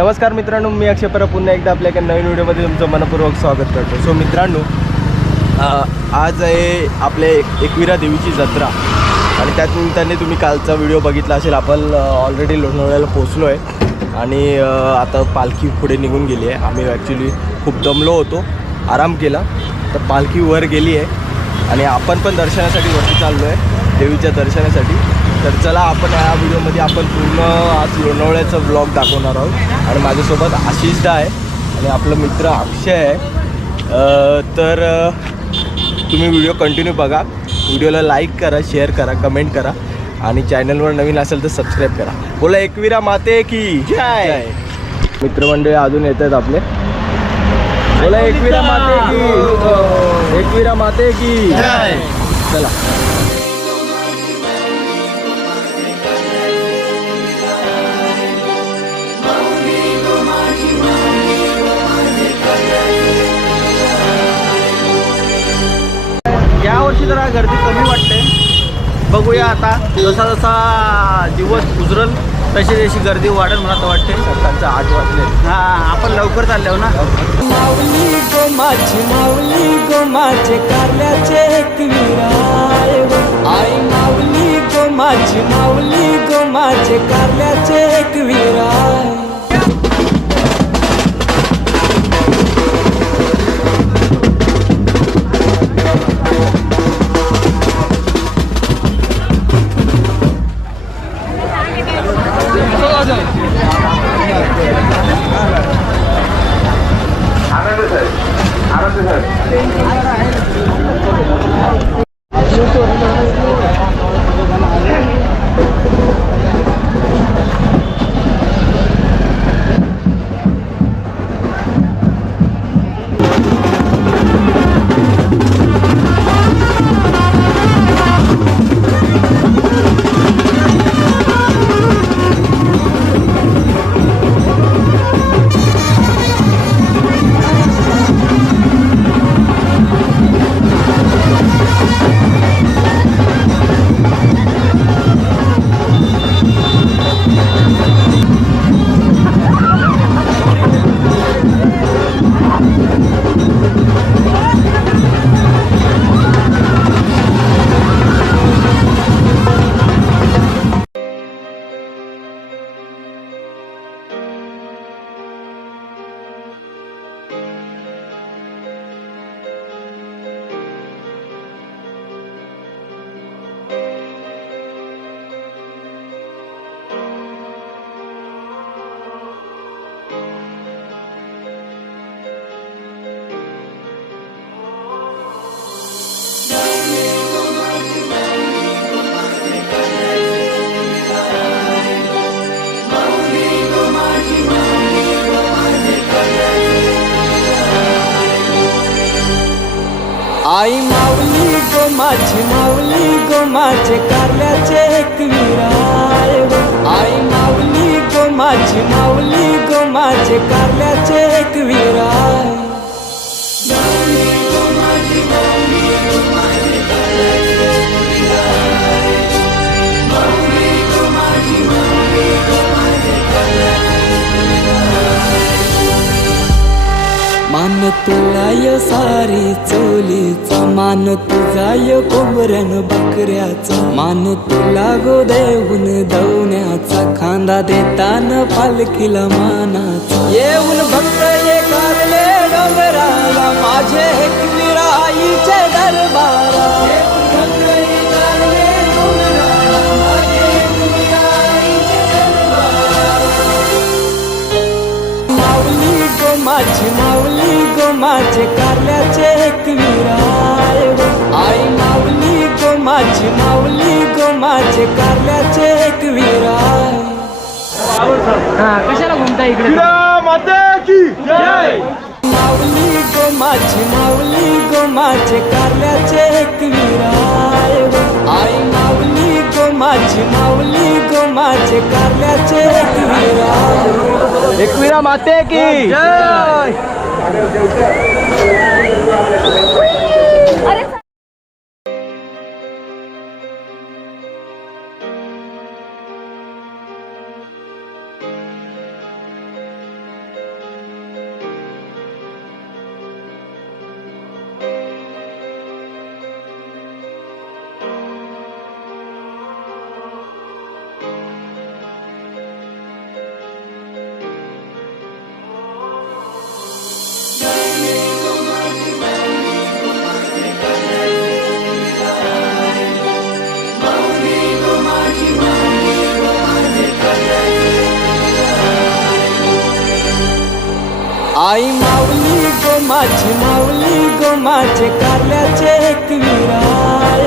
नमस्कार मित्रांनो, मी अक्षय परब पुन्हा एकदा आपल्या एका नवीन व्हिडिओमध्ये तुमचं मनपूर्वक स्वागत करतो। सो मित्रांनो, आज आहे आपले एकविरा देवीची जत्रा आणि त्याच निमित्ताने तुम्ही कालचा व्हिडिओ बघितला असेल। आपण ऑलरेडी लोणावळ्याला पोहोचलो आहे आणि आता पालखी पुढे निघून गेली आहे। आम्ही ॲक्च्युली खूप दमलो होतो, आराम केला, तर पालखी वर गेली आहे आणि आपण पण दर्शनासाठी वरती चाललो आहे, देवीच्या दर्शनासाठी। तर चला, आपण या व्हिडिओमध्ये आपण पूर्ण आज लोणावळ्याचा ब्लॉग दाखवणार आहोत आणि माझ्यासोबत आशिषदा आहे आणि आपला मित्र अक्षय आहे। तर तुम्ही व्हिडिओ कंटिन्यू बघा, व्हिडिओला लाईक करा, शेअर करा, कमेंट करा आणि चॅनलवर नवीन असेल तर सबस्क्राईब करा। बोला एकविरा माते की जय। मित्रमंडळी अजून येतात आपले, बोला एकविरा माते की, एकविरा माते की जय। चला, यावर्षी जरा गर्दी कमी वाटते, बघूया आता जसा जसा दिवस उजरल तशी तशी गर्दी वाढेल मला तर वाटते। सकाळचं 8 वाजले, आपण लवकर चाललो ना। माऊली गो माझे कारल्याचे एकविराय, आई माऊली गो माझे कारल्याचे एकविराय। आई माऊली गो माझे कारल्याचे एकविराय, आई माऊली गो माझे कारल्याचे एकविराय। मान तुला सारी चोलीचा, मान तुझा कोंबऱ्यान बकऱ्याचा, मान तुला गो देऊन दवण्याचा, खांदा देताना पालखीला मानाचा। येऊन भक्त कारले डोंगराला, माझे एकविरा आईचे दरबारा। माऊली गो माझे कारल्याचे एकविराय, आई माऊली गो माझे कारल्याचे एकविराय। कशाला घुमता इकडे? माऊली गो माझे कारल्याचे एकविराय, आई माऊली गो माझे कारल्याचे एकविराय। एकविरा माते की जय। आई माऊली गो माझी माऊली गो माझे कारल्याचे एक विराय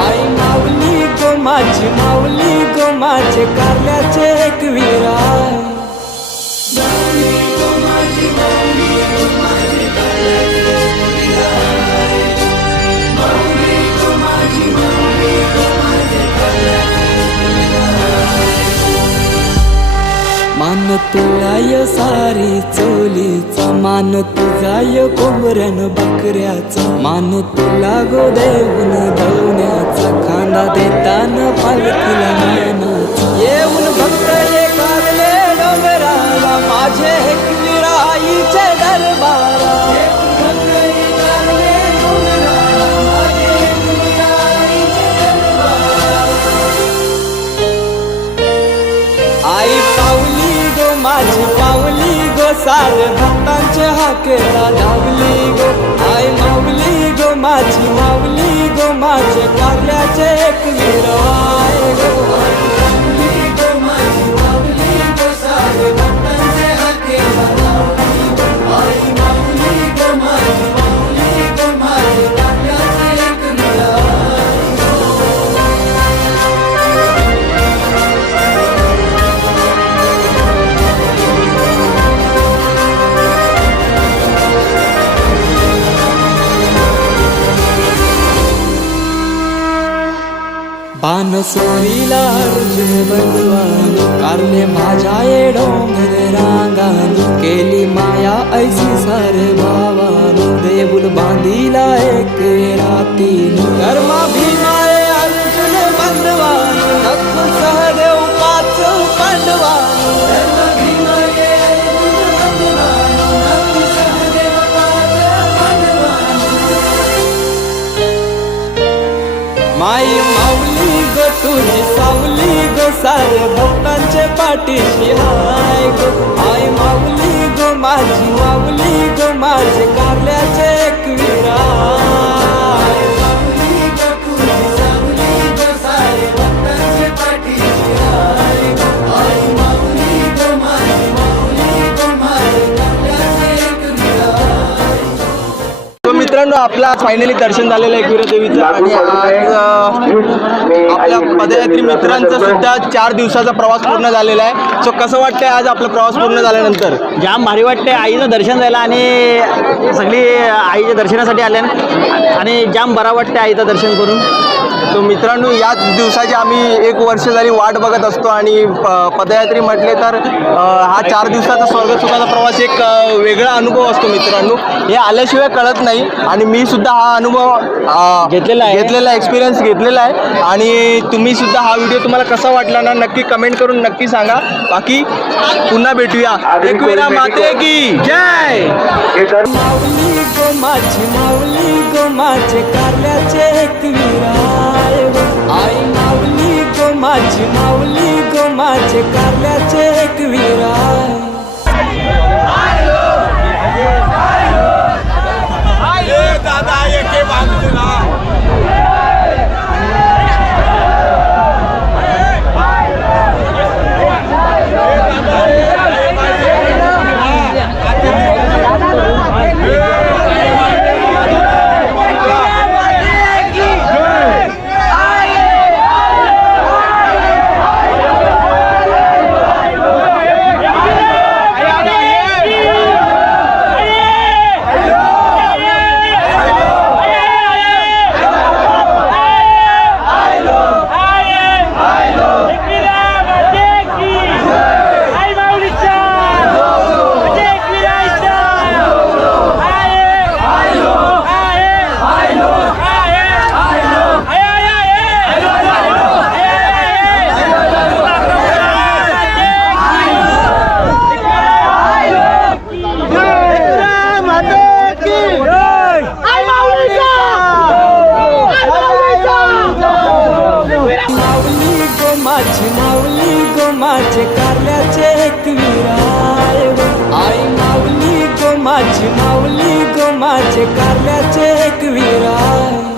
आई माऊली गो माझी माऊली गो माझे कारल्याचे एक विराय मान तुळाय सारी चोलीचा मान तुझाय कोंबऱ्यान बकऱ्याचा मान तुला गो देऊन दवण्याचा खांदा देताना पालखीला मानाचा येऊन भक्त कारले डोंगराला माझे एकविराईचे दरबारा आई पावली गो माझी पावली गो सारे भक्तांच्या हाकेला धावली गो आई माऊली गो माझी माऊली गो माझे कारल्याचे एक विराय गो माऊली गो माझी माऊली गो सारे भक्तांच्या हाकेला धावली गो आई माऊली गो माझी माऊली गो माझे कारल्याचे एक विराय पान सोरीला अर्जुन बलवान कारले माझ्या ये डोंगर रांगान केली माया ऐसी सारे भावान देऊल बांधिला एक रातीन कर्मा भीमाये अर्जुन बंधवान नकुल सहदेव पाच पांडवान कर्मा भीमाये अर्जुन बंधवान नकुल सहदेव पाच पांडवान माई माऊली गो तुझी सावली गो सारे भक्तांचे पाठीशी हाय गो आई माऊली गो माझी माऊली गो माझे कारल्याचे एक विराय माऊली गो तुझी सावली गो सारे भक्तांचे पाठीशी हाय गो आई माऊली गो माझी माऊली गो माझे कारल्याचे एक विराय तो मित्रांनो आपला फायनली दर्शन झालेलं आहे एकविरा देवीचं आणि आज आपल्या पदयात्री मित्रांचा सुद्धा 4 दिवसाचा प्रवास पूर्ण झालेला आहे. सो कसं वाटतंय आज आपला प्रवास पूर्ण झाल्यानंतर? जाम भारी वाटते आईचं दर्शन झालं आणि सगळी आईच्या दर्शनासाठी आल्या आणि जाम बरा वाटते आईचं दर्शन करून. तो मित्रांनो याच दिवसाची आम्ही 1 वर्ष झाली वाट बघत असतो आणि पदयात्री म्हटले तर हा 4 दिवसाचा स्वर्गसुखाचा प्रवास एक वेगळा अनुभव असतो मित्रांनो. हे आल्याशिवाय कळत नाही आणि मी सुद्धा हा अनुभव घेतलेला एक्सपिरियन्स घेतलेला आहे आणि तुम्ही सुद्धा हा व्हिडिओ तुम्हाला कसा वाटला ना नक्की कमेंट करून नक्की सांगा. बाकी पुन्हा भेटूया. एकविरा माते की जय. माऊली गो माझी माऊली गो माझे कारल्याचे एक विराय आई माऊली गो माझी माऊली गो माझे कारल्याचे एक विराय माझी माऊली गो माझे कारल्याचे एक विराय आई माऊली गो माझी माऊली गो माझे कारल्याचे एक विराय